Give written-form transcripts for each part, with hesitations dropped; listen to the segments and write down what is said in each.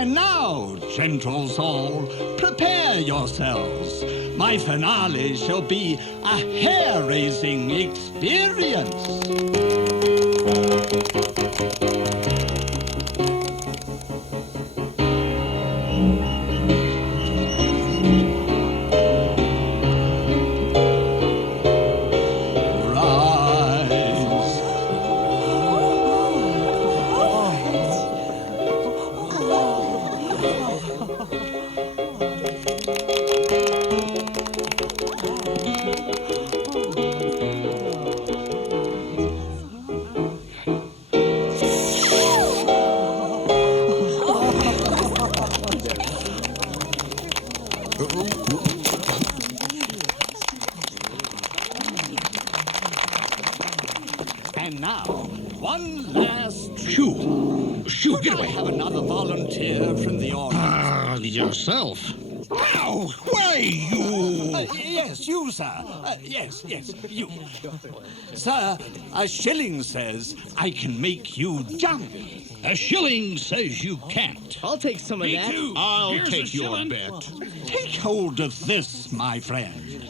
And now, gentles all, prepare yourselves. My finale shall be a hair-raising experience. And now, one last... Shoo, get away. I have another volunteer from the audience. Yourself. Ow, why, you... Yes, you, sir. Yes, you. Sir, a shilling says I can make you jump. A shilling says you can't. I'll take some of that. Me too. I'll Here's take a your shilling. bet. Take hold of this, my friend.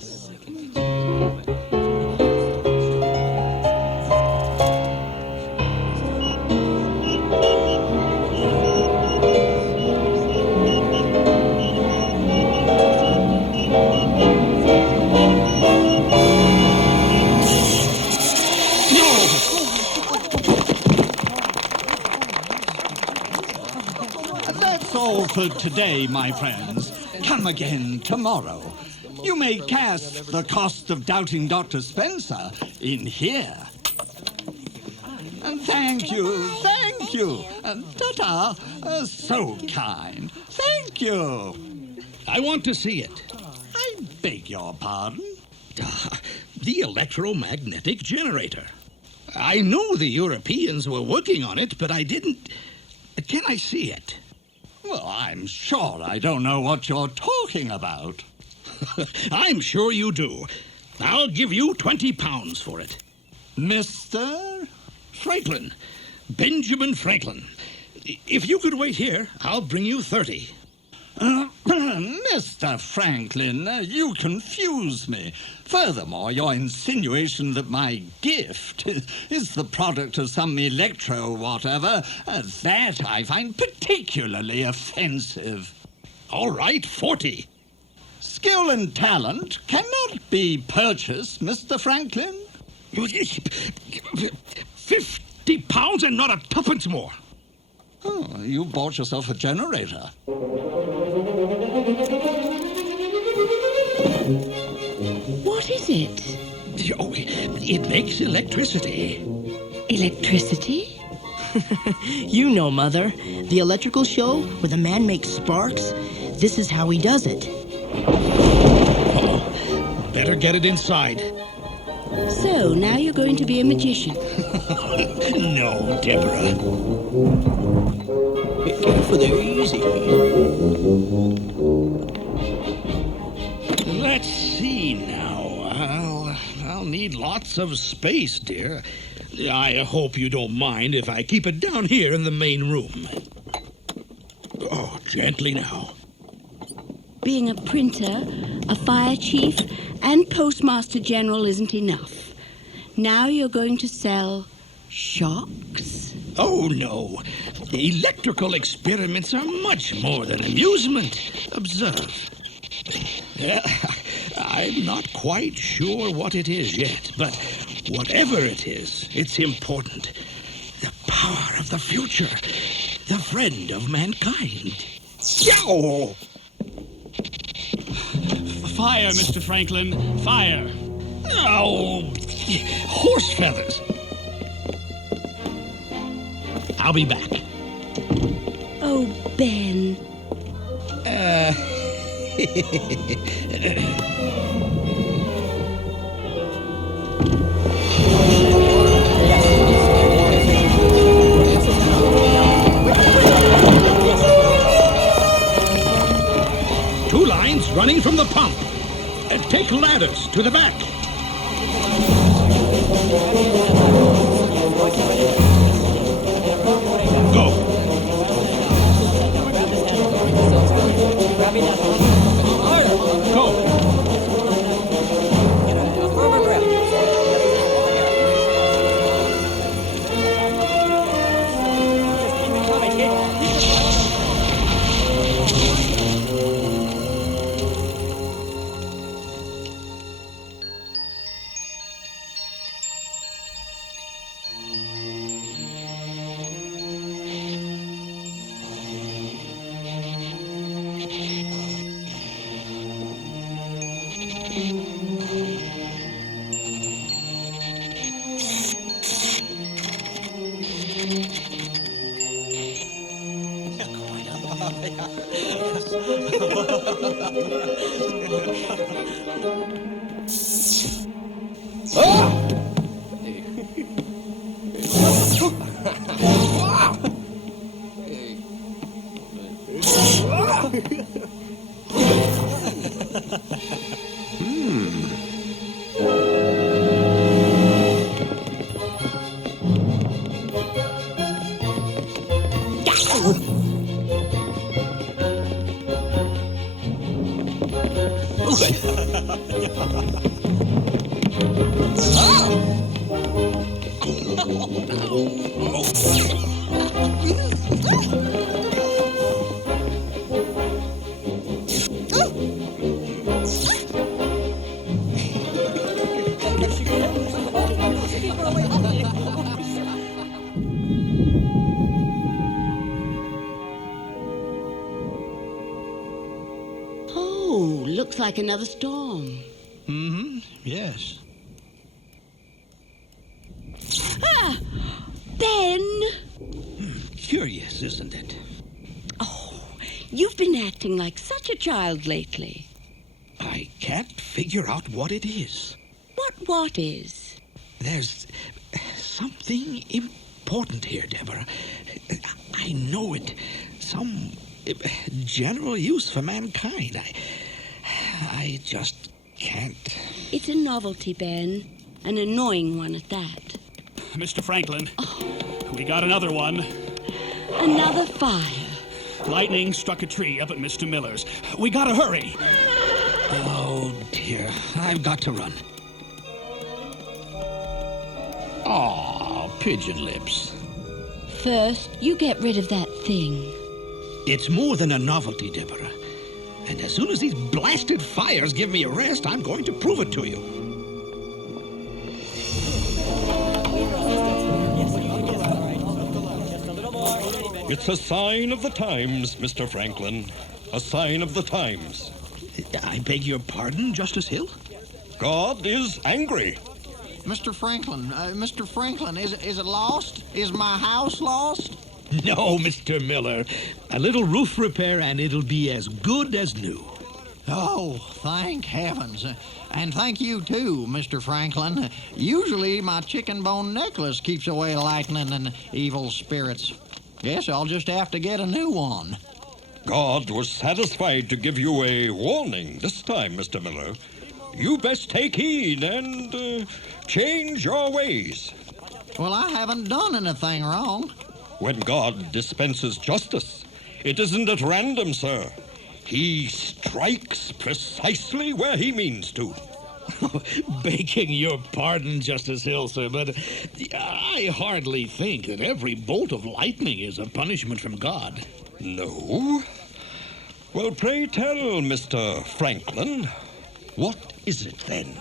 That's all for today, my friends. Come again tomorrow. You may cast the cost of doubting Dr. Spencer in here. And thank you. Ta-ta. So kind. Thank you. I want to see it. I beg your pardon? The electromagnetic generator. I know the Europeans were working on it, but I didn't... Can I see it? Well, I'm sure I don't know what you're talking about. I'm sure you do. I'll give you 20 pounds for it. Mr.? Franklin. Benjamin Franklin. If you could wait here, I'll bring you 30. Mr. Franklin, you confuse me. Furthermore, your insinuation that my gift is the product of some electro-whatever, that I find particularly offensive. All right, 40. Skill and talent cannot be purchased, Mr. Franklin. 50 pounds and not a tuppence more. Oh, you bought yourself a generator. What is it? Oh, it makes electricity. Electricity? You know, Mother. The electrical show where the man makes sparks. This is how he does it. Oh, better get it inside. So, now you're going to be a magician. No, Deborah. Be careful there, easy. Let's see now. I'll need lots of space, dear. I hope you don't mind if I keep it down here in the main room. Oh, gently now. Being a printer, a fire chief, and postmaster general isn't enough. Now you're going to sell shocks? Oh, no. Electrical experiments are much more than amusement. Observe. I'm not quite sure what it is yet, but whatever it is, it's important. The power of the future. The friend of mankind. Yow! Fire, Mr. Franklin. Fire. Oh, horse feathers. I'll be back. Oh, Ben. Two lines running from the pump. Take ladders to the back. Go. Oh, looks like another storm. Mm-hmm. Yes. Ah! Ben! Curious, isn't it? Oh, you've been acting like such a child lately. I can't figure out what it is. What is? There's something important here, Deborah. I know it. Some general use for mankind. I just can't. It's a novelty, Ben. An annoying one at that. Mr. Franklin, we got another one. Another fire. Lightning struck a tree up at Mr. Miller's. We gotta hurry. Oh, dear. I've got to run. Aw, pigeon lips. First, you get rid of that thing. It's more than a novelty, Deborah. And as soon as these blasted fires give me a rest, I'm going to prove it to you. It's a sign of the times, Mr. Franklin. A sign of the times. I beg your pardon, Justice Hill? God is angry. Mr. Franklin, is it lost? Is my house lost? No, Mr. Miller. A little roof repair and it'll be as good as new. Oh, thank heavens. And thank you, too, Mr. Franklin. Usually my chicken bone necklace keeps away lightning and evil spirits. Guess I'll just have to get a new one. God was satisfied to give you a warning this time, Mr. Miller. You best take heed and change your ways. Well, I haven't done anything wrong. When God dispenses justice, it isn't at random, sir. He strikes precisely where he means to. Begging your pardon, Justice Hill, sir, but I hardly think that every bolt of lightning is a punishment from God. No? Well, pray tell, Mr. Franklin, what is it then?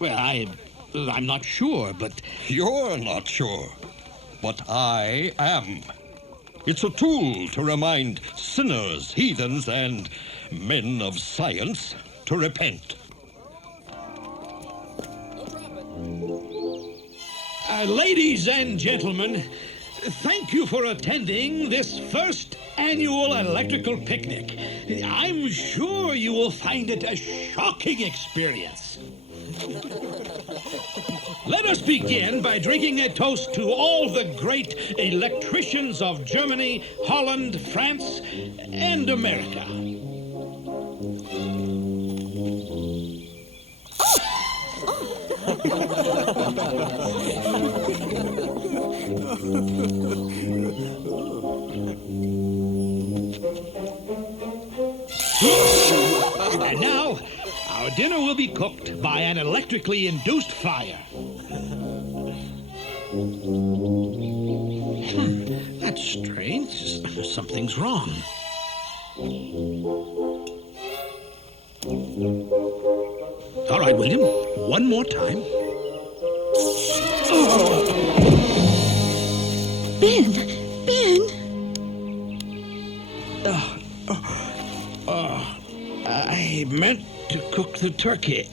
Well, I'm not sure, but... You're not sure, but I am. It's a tool to remind sinners, heathens, and men of science to repent. Ladies and gentlemen, thank you for attending this first annual electrical picnic. I'm sure you will find it a shocking experience. Let us begin by drinking a toast to all the great electricians of Germany, Holland, France, and America. And now, our dinner will be cooked by an electrically induced fire. That's strange. Something's wrong. All right, William. One more time. Ben! I meant to cook the turkey,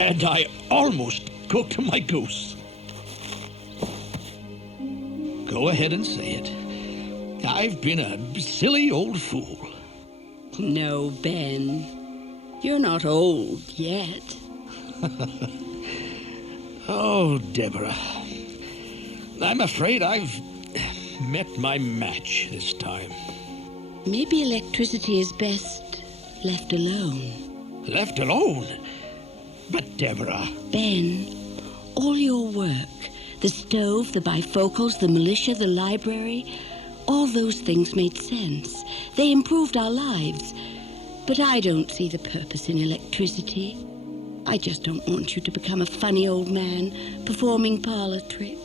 and I almost cooked my goose. Go ahead and say it. I've been a silly old fool. No, Ben. You're not old yet. Oh, Deborah. I'm afraid I've met my match this time. Maybe electricity is best left alone. Left alone? But, Deborah... Ben, all your work, the stove, the bifocals, the militia, the library, all those things made sense. They improved our lives. But I don't see the purpose in electricity. I just don't want you to become a funny old man performing parlor tricks.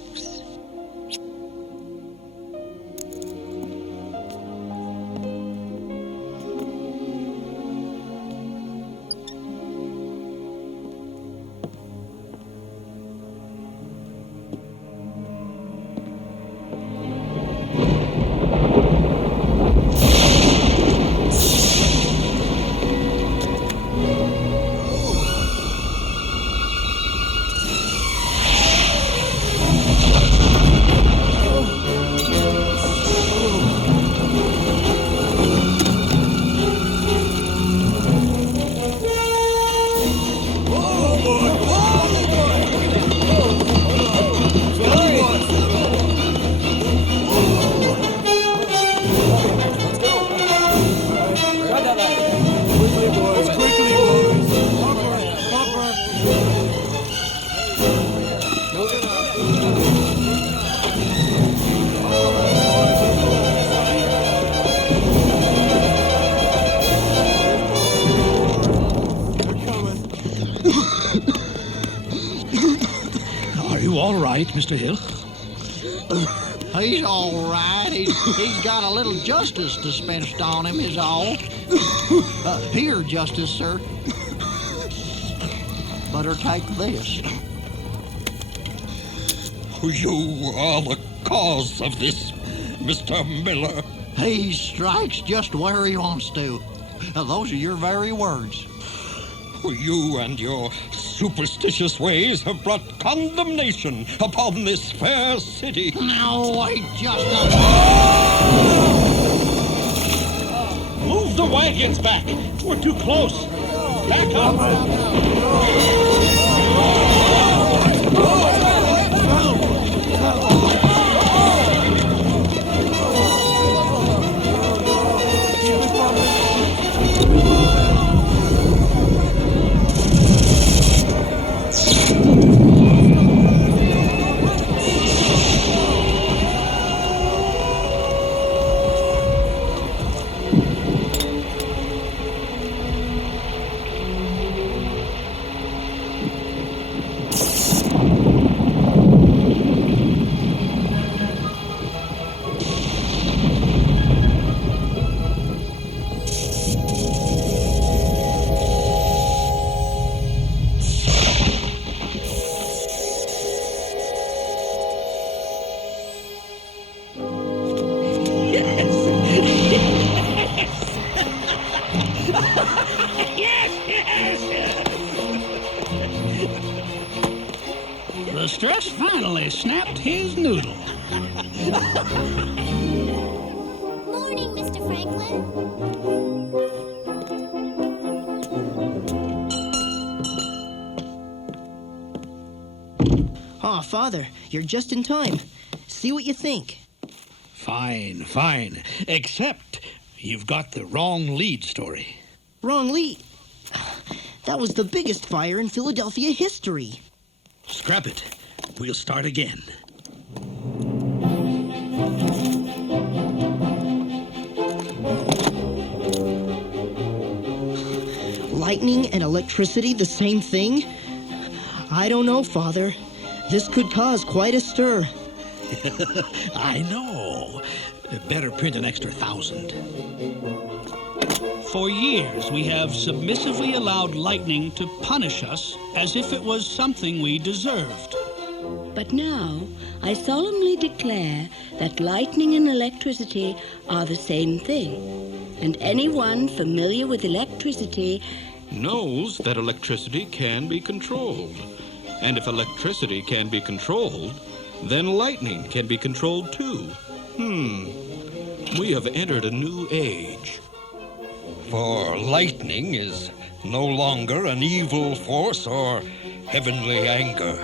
Are you all right, Mr. Hill? He's all right. He's got a little justice dispensed on him, is all. Here, Justice, sir. Better take this. You are the cause of this, Mr. Miller. He strikes just where he wants to. Those are your very words. You and your superstitious ways have brought condemnation upon this fair city. No, I just... Move the wagons back. We're too close. Back up. The stress finally snapped his noodle. Morning, Mr. Franklin. Oh, Father, you're just in time. See what you think. Fine, fine. Except you've got the wrong lead story. Wrong lead. That was the biggest fire in Philadelphia history. Scrap it. We'll start again. Lightning and electricity the same thing? I don't know, Father. This could cause quite a stir. I know. Better print an extra 1,000. For years, we have submissively allowed lightning to punish us as if it was something we deserved. But now, I solemnly declare that lightning and electricity are the same thing. And anyone familiar with electricity knows that electricity can be controlled. And if electricity can be controlled, then lightning can be controlled too. We have entered a new age. For lightning is no longer an evil force or heavenly anger.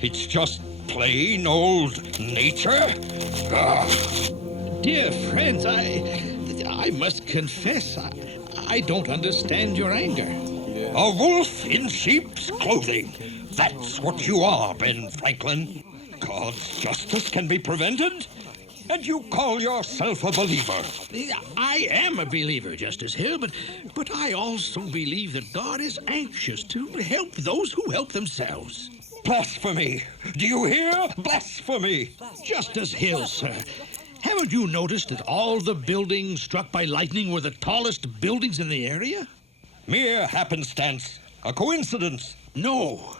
It's just plain old nature. Ah. Dear friends, I must confess, I don't understand your anger. A wolf in sheep's clothing. That's what you are, Ben Franklin. God's justice can be prevented, and you call yourself a believer. I am a believer, Justice Hill, but I also believe that God is anxious to help those who help themselves. Blasphemy! Do you hear? Blasphemy! Justice Hill, sir. Haven't you noticed that all the buildings struck by lightning were the tallest buildings in the area? Mere happenstance. A coincidence. No.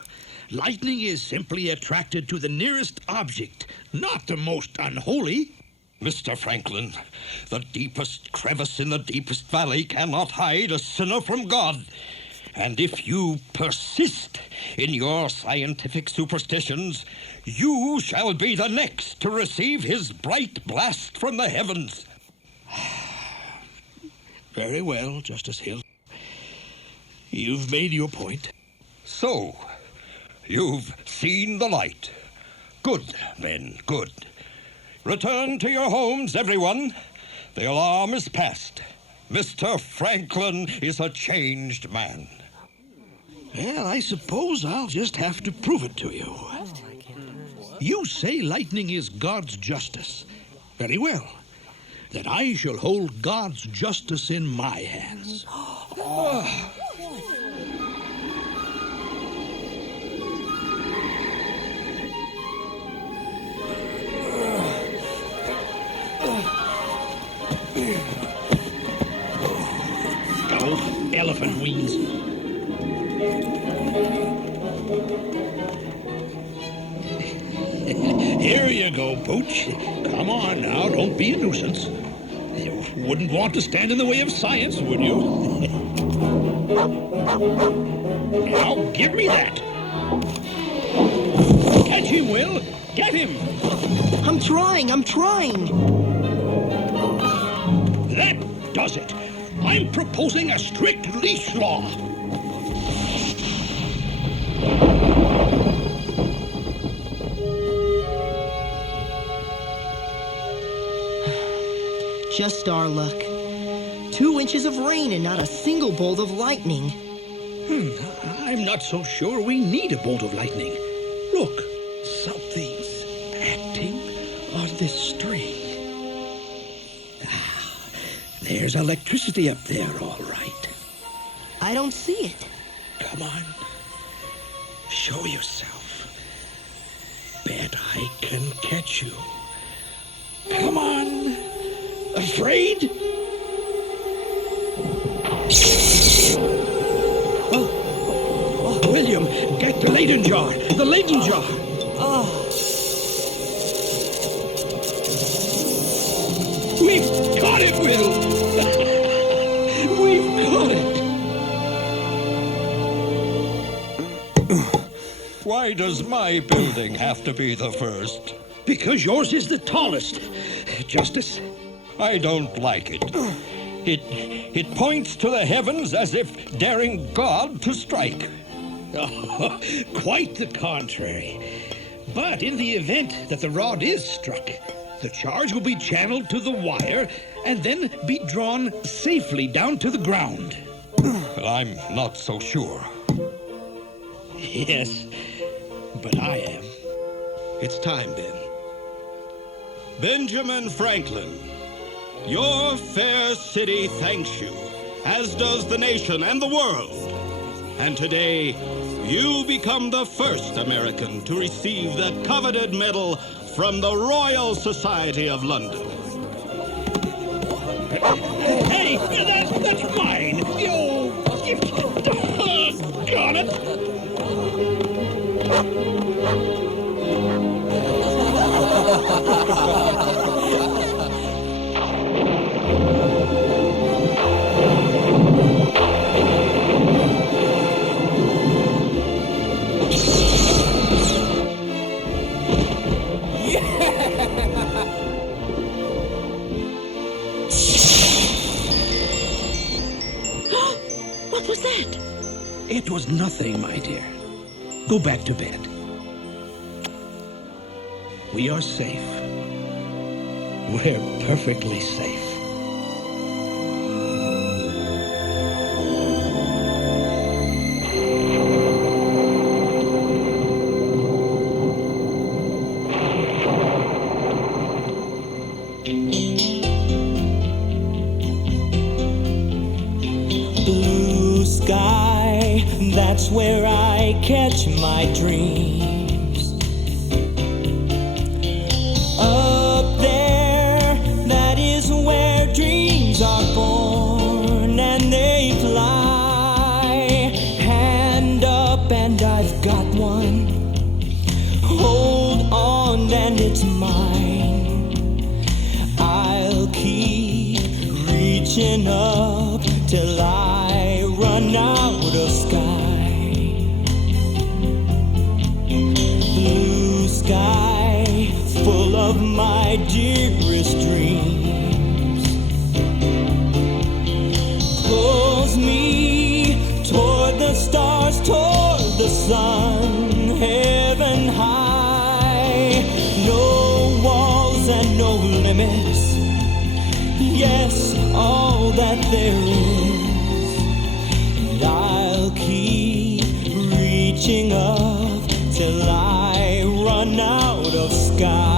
Lightning is simply attracted to the nearest object, not the most unholy. Mr. Franklin, the deepest crevice in the deepest valley cannot hide a sinner from God. And if you persist in your scientific superstitions, you shall be the next to receive his bright blast from the heavens. Very well, Justice Hill. You've made your point. So, you've seen the light. Good, men, good. Return to your homes, everyone. The alarm is past. Mr. Franklin is a changed man. Well, I suppose I'll just have to prove it to you. You say lightning is God's justice. Very well. Then I shall hold God's justice in my hands. Oh, elephant wings. Here you go, Pooch. Come on now, don't be a nuisance. You wouldn't want to stand in the way of science, would you? Now, give me that. Catch him, Will. Get him. I'm trying. That does it. I'm proposing a strict leash law. Just our luck. 2 inches of rain and not a single bolt of lightning. I'm not so sure we need a bolt of lightning. Look, something's acting on this string. There's electricity up there, all right. I don't see it. Come on. Show yourself. Bet I can catch you. Come on. Afraid? Oh, William, get the Leyden jar. The Leyden jar. We've caught it, Will. We've caught it. Why does my building have to be the first? Because yours is the tallest. Justice? I don't like it. It points to the heavens as if daring God to strike. Oh, quite the contrary. But in the event that the rod is struck, the charge will be channeled to the wire and then be drawn safely down to the ground. But I'm not so sure. Yes, but I am. It's time, Ben. Benjamin Franklin, your fair city thanks you, as does the nation and the world. And today, you become the first American to receive the coveted medal from the Royal Society of London. Hey, that's mine. You got it. What was that? It was nothing, my dear. Go back to bed. We are safe. We're perfectly safe. Blue sky, that's where I catch my dreams. Up there, that is where dreams are born and they fly. Hand up and I've got one. Hold on and it's mine. I'll keep reaching up till I run out of sky. Blue sky, full of my dearest dreams, pulls me toward the stars, toward the sun, heaven high. No walls and no limits, yes, all that there is. And I'll keep reaching up till I run out of sky.